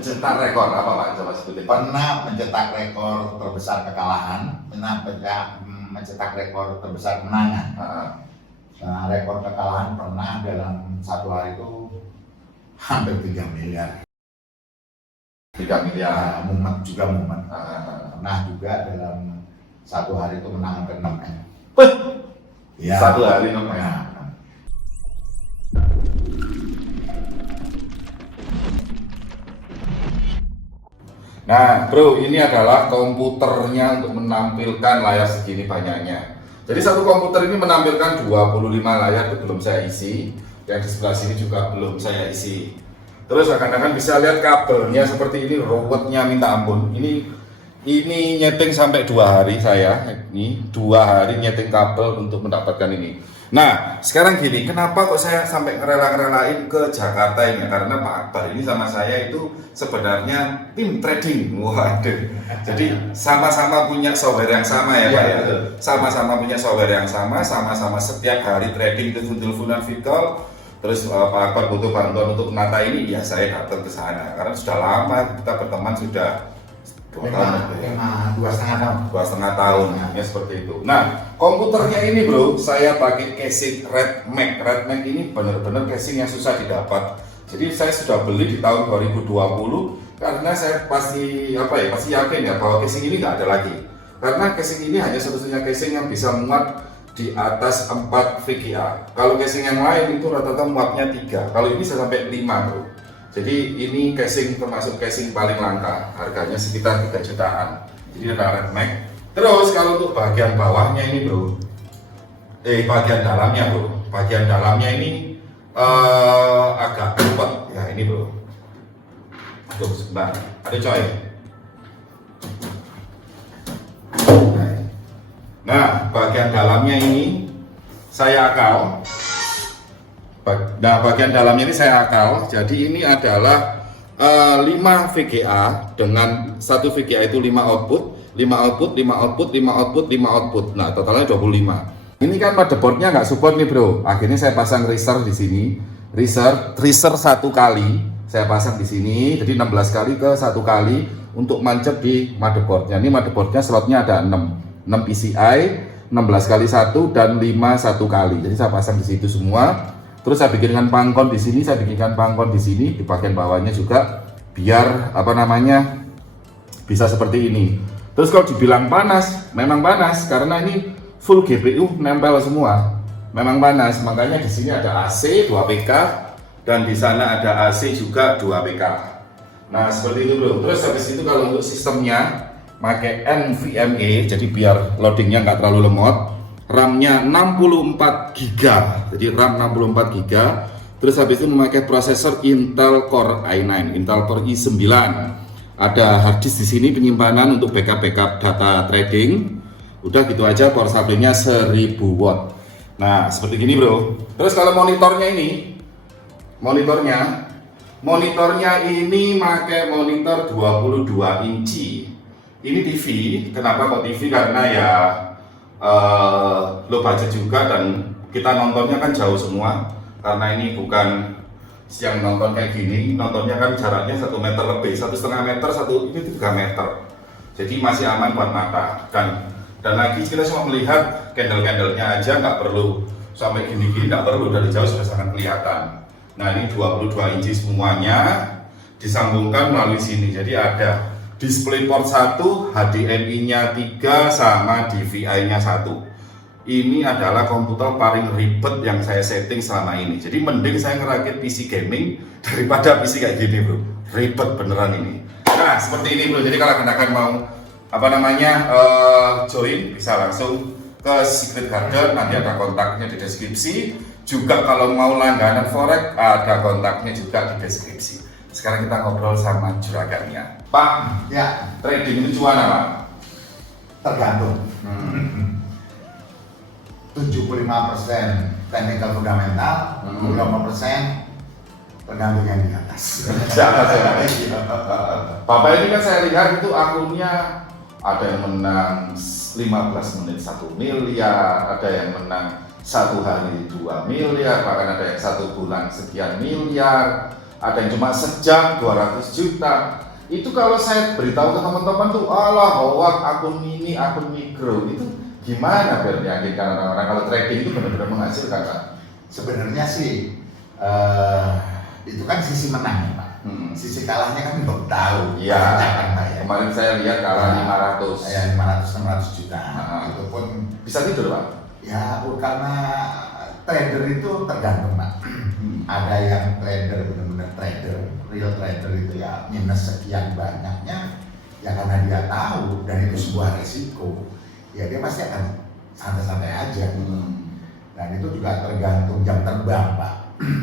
mencetak rekor apa Pak? Coba sebutin. Pernah mencetak rekor terbesar kekalahan, pernah mencetak rekor terbesar kemenangan. Nah, rekor kekalahan pernah dalam satu hari itu hampir 3 miliar. 3 miliar. Mumet juga mumet. Pernah juga dalam satu hari itu menang ke 6 M. Ya. Satu hari 6 M. Ya. Nah, bro, ini adalah komputernya untuk menampilkan layar segini banyaknya. Jadi satu komputer ini menampilkan 25 layar, itu belum saya isi. Yang di sebelah sini juga belum saya isi. Terus rekan-rekan bisa lihat kabelnya seperti ini, ruwetnya minta ampun. Ini nyeting sampai 2 hari saya. Ini 2 hari nyeting kabel untuk mendapatkan ini. Nah, sekarang gini, kenapa kok saya sampai ngerela-ngerelain ke Jakarta ini? Karena Pak Akbar ini sama saya itu sebenarnya tim trading. Waduh. Jadi sama-sama punya software yang sama ya Pak ya. Sama-sama punya software yang sama, sama-sama setiap hari trading telepon-teleponan video. Terus Pak Akbar butuh bantuan untuk menata ini, ya saya datang ke sana. Karena sudah lama kita berteman, sudah 2 setengah tahun ya seperti itu. Nah, komputernya ini bro, saya pakai casing Redmac. Redmac ini benar-benar casing yang susah didapat. Jadi saya sudah beli di tahun 2020 karena saya pasti yakin ya bahwa casing ini nggak ada lagi. Karena casing ini hanya satu-satunya casing yang bisa muat di atas 4 VGA. Kalau casing yang lain itu rata-rata muatnya 3. Kalau ini bisa sampai 5 bro. Jadi ini casing termasuk casing paling langka, harganya sekitar 3 jutaan. Jadi ada Redmac. Terus kalau untuk bagian bawahnya ini bro, bagian dalamnya bro, bagian dalamnya ini agak ribet ya ini bro. Tuh sebentar, ada coy. Nah bagian dalamnya ini saya akal. Nah bagian dalamnya ini saya akal, jadi ini adalah 5 VGA dengan 1 VGA itu 5 output, 5 output, 5 output, 5 output, 5 output. Nah totalnya 25. Ini kan motherboardnya nggak support nih bro. Akhirnya saya pasang riser di sini, riser 1 kali saya pasang di sini, jadi 16 kali ke 1 kali untuk mancep di motherboardnya. Ini motherboardnya slotnya ada 6 PCI, 16 kali 1 dan 5 1 kali. Jadi saya pasang di situ semua. Terus saya bikinkan pangkon di sini, saya bikinkan pangkon di sini di bagian bawahnya juga biar bisa seperti ini. Terus kalau dibilang panas, memang panas karena ini full GPU nempel semua. Memang panas, makanya di sini ada AC 2 PK dan di sana ada AC juga 2 PK. Nah, seperti itu bro. Terus habis itu kalau untuk sistemnya pakai NVMe, jadi biar loadingnya nggak terlalu lemot. RAM-nya 64 GB, jadi RAM 64 GB. Terus habis itu memakai prosesor Intel Core i9, Intel Core i9. Ada hard disk di sini penyimpanan untuk backup data trading. Udah gitu aja, power supply-nya 1000 watt. Nah, seperti gini bro. Terus kalau monitornya ini, monitornya ini pakai monitor 22 inci. Ini TV. Kenapa kok TV? Karena ya low budget juga dan kita nontonnya kan jauh semua karena ini bukan siang nonton kayak gini, nontonnya kan jaraknya 1 meter lebih, 1,5 meter, ini 3 meter, jadi masih aman buat mata dan lagi kita cuma melihat candle-candlenya aja, nggak perlu sampai gini-gini, nggak perlu, dari jauh sudah sangat kelihatan. Nah ini 22 inci semuanya disambungkan melalui sini, jadi ada DisplayPort 1, HDMI-nya 3, sama DVI-nya 1. Ini adalah komputer paling ribet yang saya setting selama ini. Jadi mending saya ngerakit PC gaming daripada PC kayak gini bro. Ribet beneran ini. Nah seperti ini bro. Jadi kalau kalian mau join, bisa langsung ke Secret Garden. Nanti ada kontaknya di deskripsi. Juga kalau mau langganan forex, ada kontaknya juga di deskripsi. Sekarang kita ngobrol sama juragannya. Pak, ya, trading itu cuan apa? Tergantung. 75% technical fundamental, 20% tergantung yang di atas. Bapak ini kan saya lihat itu akunnya ada yang menang 15 menit 1 miliar, ada yang menang 1 hari 2 miliar, bahkan ada yang 1 bulan sekian miliar. ada yang cuma sejam 200 juta. Itu kalau saya beritahu ke teman-teman tuh, alah hoax, akun ini, akun mikro, itu gimana biar meyakinkan orang-orang kalau trading itu benar-benar menghasilkan, Pak? Sebenarnya sih itu kan sisi menang ya, Pak. Sisi kalahnya kan belum tahu. Iya. Kan, Pak, ya. Kemarin saya lihat kalah 500. Ya 500-600 juta. Itu pun bisa tidur, Pak? ya karena trader itu tergantung, Pak. Ada yang trader benar-benar trader, real trader itu ya minus sekian banyaknya ya karena dia tahu dan itu sebuah resiko. Ya dia pasti akan santai-santai aja. Dan itu juga tergantung jam terbang, Pak.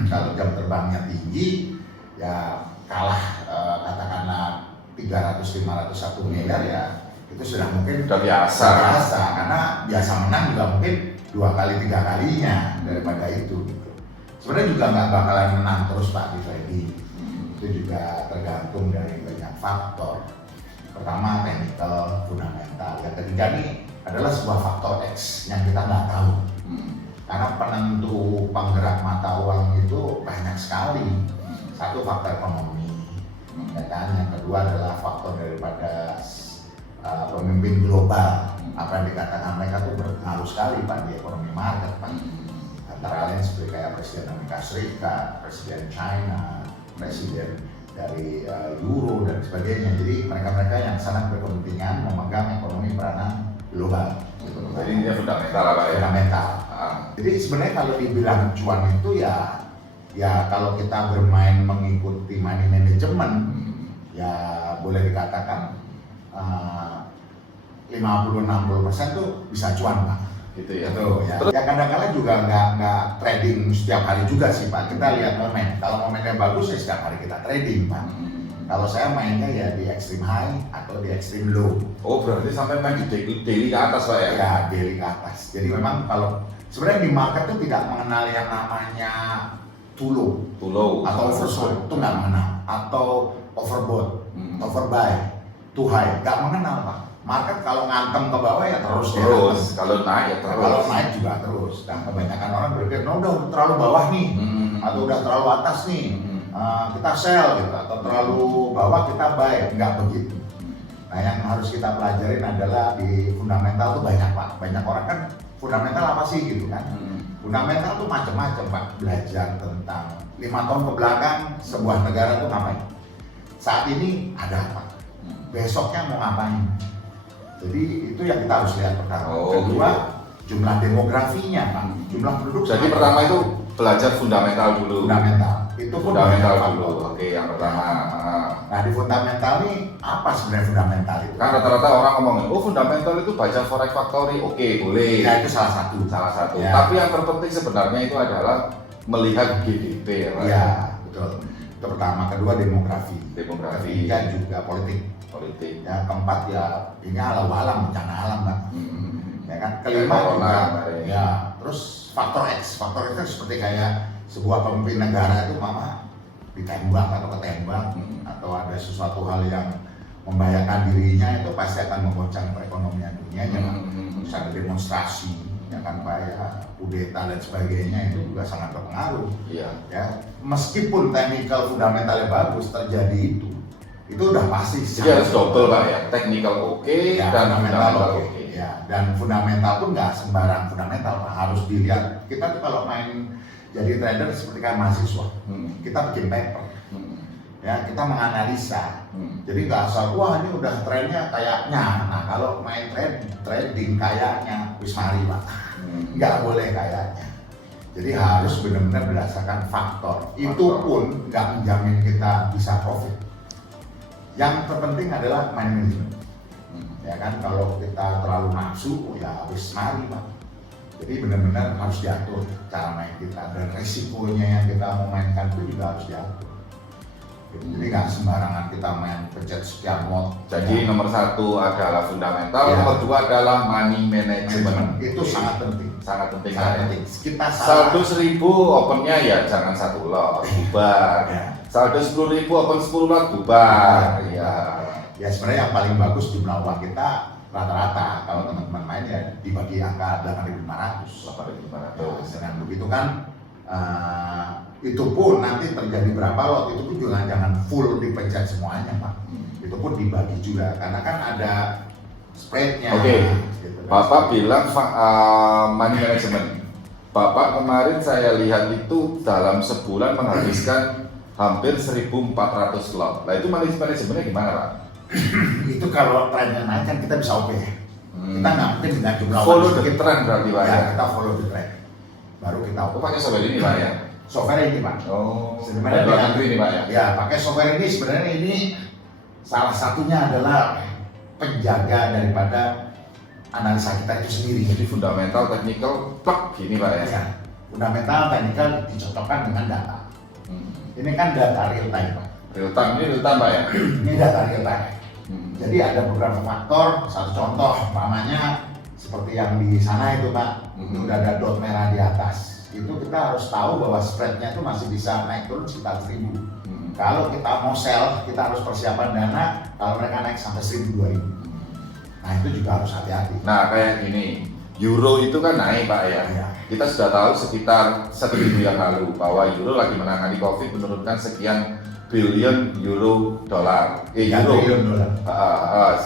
Kalau jam terbangnya tinggi ya kalah katakanlah 300, 500, 1 miliar ya itu sudah mungkin udah biasa. Karena biasa menang juga mungkin 2 kali 3 kalinya daripada itu. Sebenarnya juga nggak bakalan menang terus, Pak, di trading. Itu juga tergantung dari banyak faktor. Pertama technical, fundamental. Yang ketiga nih adalah sebuah faktor X yang kita nggak tahu. Karena penentu penggerak mata uang itu banyak sekali. Satu faktor ekonomi, ya kan? Yang kedua adalah faktor daripada pemimpin global. Apa yang dikatakan mereka tuh berpengaruh sekali, Pak, di ekonomi market, Pak. Antara lain seperti kayak Presiden Amerika Serikat, Presiden China, Presiden dari Euro dan sebagainya. Jadi mereka-mereka yang sangat berkepentingan memegang ekonomi peranan global. Gitu. Jadi ini fundamental apa ya? Fundamental. Jadi sebenarnya kalau dibilang cuan itu ya kalau kita bermain mengikuti money management ya boleh dikatakan 50-60% tuh bisa cuan, Pak. Gitu ya. Betul, ya. Ya kadang-kadang juga nggak trading setiap hari juga sih, Pak. Kita lihat momen. Kalau momennya bagus ya setiap hari kita trading, Pak. Kalau saya mainnya ya di extreme high atau di extreme low. Oh, berarti sampai main di daily ke atas, Pak ya? Ya, daily ke atas. Jadi memang kalau sebenarnya di market tuh tidak mengenal yang namanya too low atau oversold, itu nggak mengenal. Atau overbought, overbuy, too high, nggak mengenal, Pak. Market kalau ngantem ke bawah ya terus, kalau naik ya terus. Kalau naik juga terus. Dan kebanyakan orang berpikir, no, udah terlalu bawah nih, atau udah terlalu atas nih, kita sell gitu, atau terlalu bawah kita buy, nggak begitu. Nah yang harus kita pelajarin adalah di fundamental tuh banyak, Pak. Banyak orang kan fundamental apa sih gitu kan? Fundamental tuh macam-macam, Pak. Belajar tentang 5 tahun ke belakang sebuah negara tuh ngapain? Saat ini ada apa? Besoknya mau ngapain? Jadi itu yang kita harus lihat pertama. Kedua, jumlah demografinya, Pak. Jumlah penduduk. Jadi pertama itu belajar fundamental dulu. Fundamental. Itu fundamental dulu. Oke, yang pertama. Nah di fundamental nih apa sebenarnya fundamental itu? Kan rata-rata orang ngomongin, oh fundamental itu baca forex factory. Oke, boleh. Ya itu salah satu. Ya. Tapi yang terpenting sebenarnya itu adalah melihat GDP. Ya, betul. Itu pertama. Kedua demografi. Ketiga juga politik. Ya keempat ya ini alam bencana alam, Pak. Ya kan. Kelima juga ya. Terus faktor X itu seperti kayak sebuah pemimpin negara itu mama ditembak atau ketembak atau ada sesuatu hal yang membahayakan dirinya itu pasti akan menggoncang perekonomian dunia. Terus ada demonstrasi ya kan, Pak, ya kudeta dan sebagainya itu juga sangat berpengaruh. Ya meskipun technical fundamentalnya bagus terjadi itu udah pasti. Jadi harus double, Pak ya, technical ya, dan fundamental oke. Ya, dan fundamental pun nggak sembarang fundamental, Pak. Harus dilihat. Kita tuh kalau main jadi trader seperti kan mahasiswa, kita bikin paper, ya kita menganalisa. Jadi nggak asal wah ini udah trennya kayaknya. Nah kalau main trading kayaknya wis mari, Pak. Nggak boleh kayaknya. Jadi harus benar-benar berdasarkan faktor. Itu pun nggak menjamin kita bisa profit. Yang terpenting adalah money management. Ya kan, kalau kita terlalu nafsu, ya habis mari, Pak. Jadi benar-benar harus diatur cara main kita dan resikonya yang kita mau mainkan itu juga harus diatur. Jadi nggak sembarangan kita main pencet sekian lot. Jadi nomor 1 adalah fundamental, nomor 2 adalah money management. Itu sangat penting. Sangat penting. Kita saldo 1000 opennya ya jangan 1 lot, bubar. Saldo 10.000 open 10 lot bubar. Ya sebenarnya yang paling bagus jumlah uang kita rata-rata kalau teman-teman main ya dibagi angka 8.500. Dengan begitu kan Itu pun nanti terjadi berapa lot, itu pun juga jangan full dipencet semuanya Pak. Itu pun dibagi juga, karena kan ada spreadnya. Oke. Gitu, kan. Bapak bilang money management. Bapak kemarin saya lihat itu dalam sebulan menghabiskan hampir 1.400 lot. Nah itu money managementnya gimana Pak? Itu kalau trennya naik kan kita bisa OP. Kita nggak mungkin dengan jumlah Follow the trend berarti Pak ya, kita follow the trend. Baru kita Aku pakai software ini Pak ya? Software ini Pak. Oh, Sebenarnya luar negeri ini Pak ya? Ya, pakai software ini sebenarnya ini salah satunya adalah penjaga daripada analisa kita itu sendiri. Jadi fundamental, technical, plug gini Pak ya? Ya, fundamental, teknikal dicocokkan dengan data. Ini kan data real time Pak. Real time, ini real time Pak ya? Ini data real time. Jadi ada beberapa faktor, satu contoh umpamanya seperti yang di sana itu Pak, itu udah ada dot merah di atas. Itu kita harus tahu bahwa spreadnya itu masih bisa naik turun sekitar 1.000. Kalau kita mau sell, kita harus persiapan dana kalau mereka naik sampai 1.000-2.000. Nah itu juga harus hati-hati. Nah kayak gini, euro itu kan naik Pak ya? Ya. Kita sudah tahu sekitar 1 minggu yang lalu bahwa euro lagi menangani COVID menurunkan sekian billion euro dolar. Euro.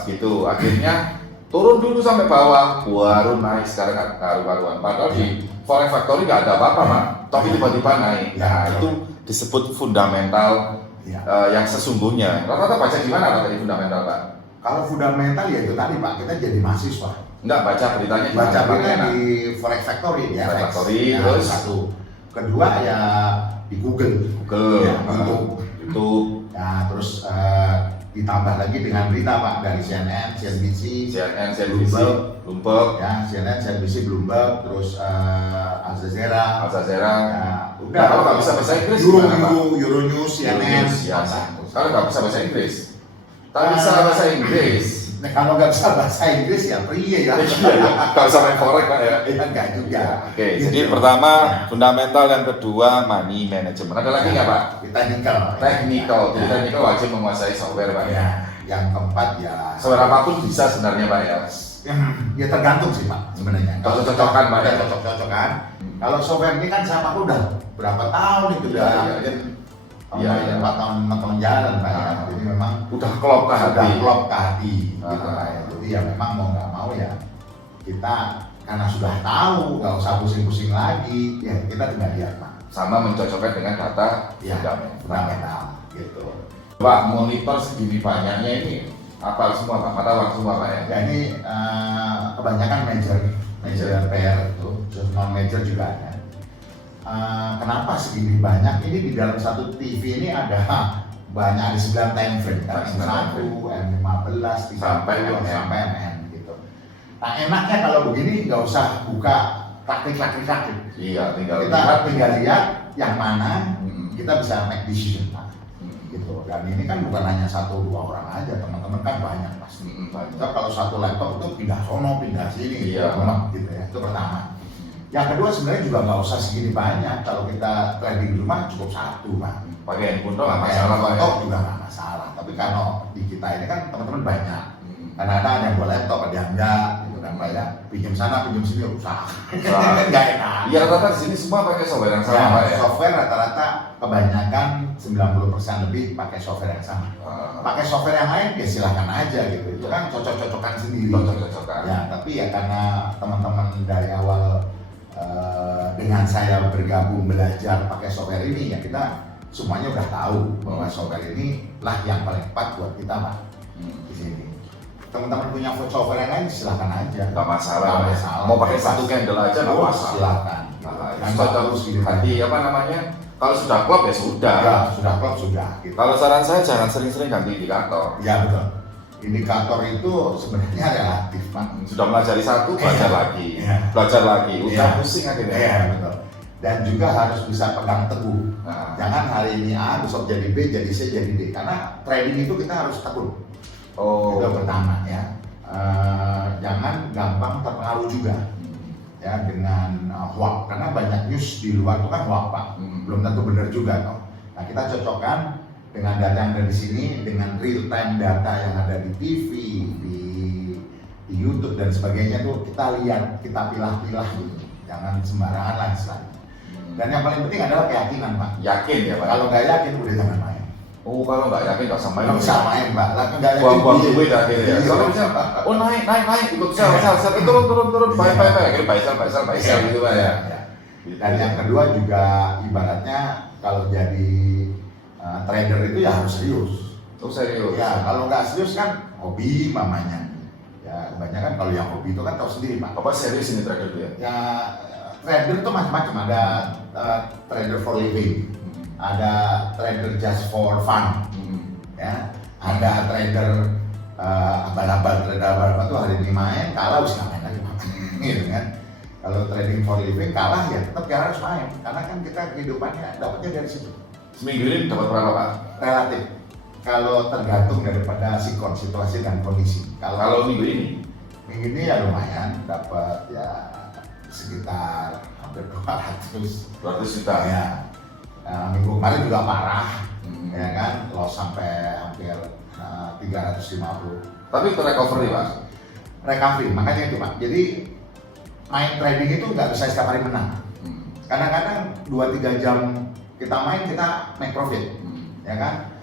Segitu. Akhirnya turun dulu sampai bawah, baru naik sekarang nggak karu-karuan. Padahal di Forex Factory nggak ada apa-apa Pak, tapi tiba-tiba naik. Nah itu disebut fundamental yang sesungguhnya. Rata-rata baca gimana Pak tadi fundamental Pak? Kalau fundamental ya itu tadi Pak, kita jadi mahasiswa. Enggak baca beritanya gimana? Baca berita di Forex Factory ya. Forex Factory, ya, terus satu. Kedua ya di Google. Google, Ya, YouTube. Ya, terus ditambah lagi dengan berita Pak dari CNN, CNBC, Bloomberg, ya CNN, CNBC, Bloomberg, terus Al Jazeera. Ya, Udah. kalau nggak bisa bahasa Inggris gimana Pak? Euronews, CNN. Ya, kalau nggak bisa bahasa Inggris, tak bisa bahasa Inggris. Nah, kalau nggak bisa bahasa Inggris ya pria ya. Nggak bisa main forex Pak ya? Ya nggak juga. Oke, jadi pertama fundamental, yang kedua money management. Ada lagi nggak Pak? Technical. Technical, jadi technical wajib menguasai software Pak ya. Ya, yang keempat ya. Software apapun bisa sebenarnya Pak ya. Ya tergantung sih Pak sebenarnya. Cocok-cocokan Pak ya. Cocok-cocokan. Kalau software ini kan saya pakai udah berapa tahun itu udah. Iya, 4 tahun jalan Pak ya. Jadi memang udah klop ke hati. Sudah klop ke hati gitu Pak ya. Jadi ya memang mau nggak mau ya kita karena sudah tahu nggak usah pusing-pusing lagi ya kita tinggal lihat Pak. Sama mencocokkan dengan data Ya, fundamental gitu. Pak, monitor segini banyaknya ini apa semua Pak? Mata uang semua Pak ya? Ya ini kebanyakan major pair itu, non major juga ada. Kenapa segini banyak? Ini di dalam satu TV ini ada banyak, ada 9 time frame kan, M1, M15, 30 sampai MM gitu. Nah enaknya kalau begini nggak usah buka praktik. Iya, tinggal Kita lihat yang mana kita bisa make decision Pak. Gitu. Dan ini kan bukan hanya 1-2 orang aja, teman-teman kan banyak pasti. Kita kalau satu laptop itu pindah sono, pindah sini, iya, gitu ya. Itu pertama. Yang kedua sebenarnya juga nggak usah segini banyak. Kalau kita trading di rumah cukup 1 Pak. Pakai handphone nggak masalah Pak. Laptop juga nggak masalah. Tapi kalau di kita ini kan teman-teman banyak. Karena ada yang buat laptop, ada yang enggak, gitu kan Pak ya. Pinjam sana, pinjam sini rusak. Nggak enak. Iya, rata-rata di sini semua pakai software yang sama Pak ya. Software rata-rata kebanyakan 90% lebih pakai software yang sama. Pakai software yang lain ya silakan aja gitu. Itu kan cocok-cocokan sendiri. Cocok-cocokan. Ya, tapi ya karena teman-teman dari awal dengan saya bergabung belajar pakai software ini ya kita semuanya udah tahu bahwa software ini lah yang paling tepat buat kita Pak di sini. Teman-teman punya software yang lain silakan aja. Nggak masalah. Mau pakai satu candle aja nggak masalah. Silakan. Yang terus ganti apa namanya? Kalau sudah klop ya sudah. Ya, sudah klop sudah. Gitu. Kalau saran saya jangan sering-sering ganti indikator. Ya betul. Indikator itu sebenarnya relatif Pak. Sudah melajari satu, belajar lagi, belajar lagi, udah pusing akhirnya. Iya betul. Dan juga harus bisa pegang teguh. Jangan hari ini A besok jadi B, jadi C, jadi D. Karena trading itu kita harus tekun. Itu pertama ya. Jangan gampang terpengaruh juga ya dengan hoax. Karena banyak news di luar itu kan hoax Pak. Belum tentu benar juga toh. Nah kita cocokkan dengan data yang ada di sini, dengan real time data yang ada di TV, di YouTube dan sebagainya tuh kita lihat, kita pilah-pilah gitu. Jangan sembarangan lah istilahnya. Dan yang paling penting adalah keyakinan, Pak. Yakin ya Pak? Kalau nggak yakin udah jangan main. Oh, kalau nggak yakin nggak sama Nggak bisa main, Pak. Lah nggak yakin. buang-buang duit akhirnya. Iya. Kalau bisa, oh naik, ikut sel, turun, baik, akhirnya buy sell gitu Pak ya. Dan yang kedua juga ibaratnya kalau jadi trader itu ya harus serius. Oh serius? Ya, kalau nggak serius kan hobi mamanya. Ya, kebanyakan kalau yang hobi itu kan tahu sendiri, Pak. Apa serius ini trader dia? Ya, trader itu macam-macam. Ada trader for living, ada trader just for fun, ya. Ada trader abal-abal itu hari ini main, kalah harus main lagi, Pak. Gitu kan. Kalau trading for living kalah ya tetap ya harus main, karena kan kita kehidupannya dapatnya dari situ. Seminggu ini dapat berapa Pak? Relatif. Kalau tergantung daripada sikon, situasi dan kondisi. Kalau minggu ini ya lumayan, dapat ya sekitar hampir 200 juta. Ya. Minggu kemarin juga parah, ya kan, loss sampai hampir 350. Tapi recovery Pak? Recovery, makanya itu Pak. Jadi main trading itu nggak bisa setiap hari menang. Kadang-kadang 2-3 jam kita main, kita make profit, ya kan.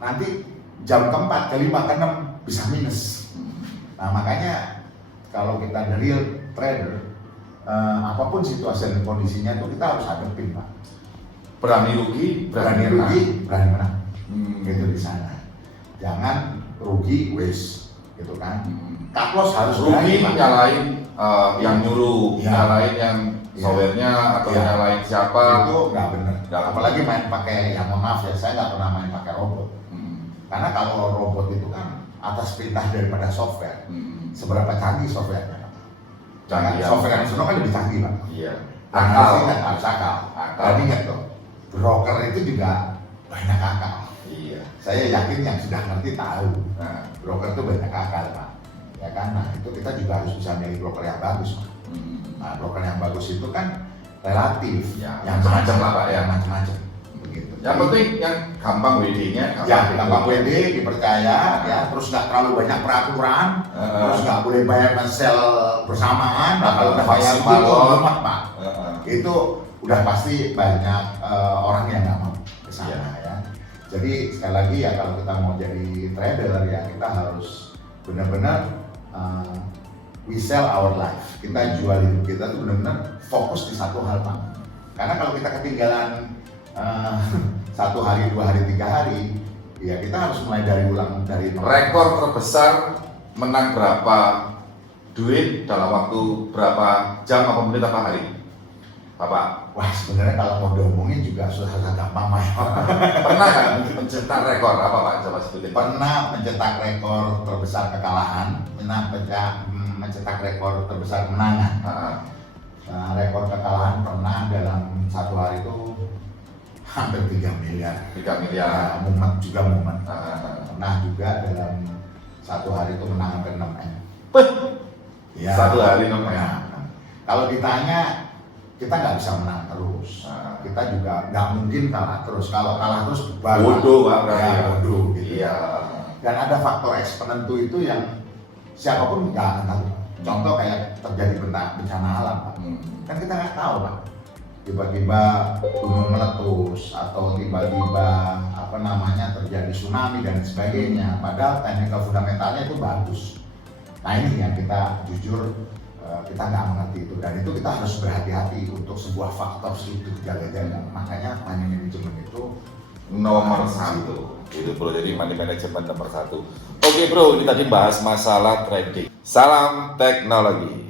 Nanti jam keempat, kelima, keenam bisa minus. Nah makanya kalau kita the real trader, apapun situasi dan kondisinya itu kita harus hadapin, Pak. Berani rugi, berani menang. Gitu di sana. Jangan rugi waste, gitu kan. Cut loss harus rugi, berani, nyalain yang nyuruh, Ya. nyalain yang softwarenya atau Ya. nyalain siapa. Itu nggak benar. Nggak Apalagi main pakai, ya mohon maaf ya, saya nggak pernah main pakai robot. Karena kalau robot itu kan atas perintah daripada software. Seberapa canggih softwarenya? Canggih, Software yang sebenarnya kan lebih canggih, Pak. Iya. Akal, harus akal. Akal. Jadi ingat tuh, broker itu juga banyak akal. Iya. Saya yakin yang sudah ngerti tahu. Nah, Broker itu banyak akal, Pak. Ya kan, nah itu kita juga harus bisa milih broker yang bagus, Pak. Nah, broker yang bagus itu kan relatif, Ya, yang macam-macam lah, Pak, ya. macam-macam. Begitu. yang penting yang gampang WD-nya, Ya, gampang WD, dipercaya, ya, terus nggak terlalu banyak peraturan, terus nggak boleh bayar sell bersamaan. Nah, kalau udah bayar itu hormat, Pak. Itu udah pasti banyak orang yang nggak mau ke sana, ya. Jadi sekali lagi ya, kalau kita mau jadi trader ya kita harus benar-benar we sell our life. Kita jual hidup kita tuh benar-benar fokus di satu hal, Pak. Karena kalau kita ketinggalan 1 hari, 2 hari, 3 hari, ya kita harus mulai dari ulang dari nol. rekor terbesar menang berapa duit dalam waktu berapa jam apa menit apa hari, Bapak? Wah, sebenarnya kalau mau diomongin juga susah gampang, Mas. Pernah kan mencetak rekor apa Pak? Coba sebutin. Pernah mencetak rekor terbesar kekalahan, pernah mencetak rekor terbesar kemenangan. Rekor kekalahan pernah dalam 1 hari itu hampir 3 miliar. 3 miliar. Mumet juga mumet. Pernah juga dalam 1 hari itu menang hampir 6 M. Ya, 1 hari 6 M. Kalau ditanya, kita nggak bisa menang terus. Kita juga nggak mungkin kalah terus. Kalau kalah terus bodoh Pak. Ya, bodoh gitu. Iya. Dan ada faktor X penentu itu yang siapapun nggak akan tahu. Contoh kayak terjadi bencana alam, Pak. Kan kita nggak tahu, Pak. Tiba-tiba gunung meletus atau tiba-tiba terjadi tsunami dan sebagainya. Padahal teknikal fundamentalnya itu bagus. Nah ini yang kita jujur kita nggak mengerti itu, dan itu kita harus berhati-hati untuk sebuah faktor itu jaga-jaga. Makanya money management itu nomor 1 itu bro, jadi money management nomor 1. Oke bro, ini tadi bahas masalah trading. Salam teknologi.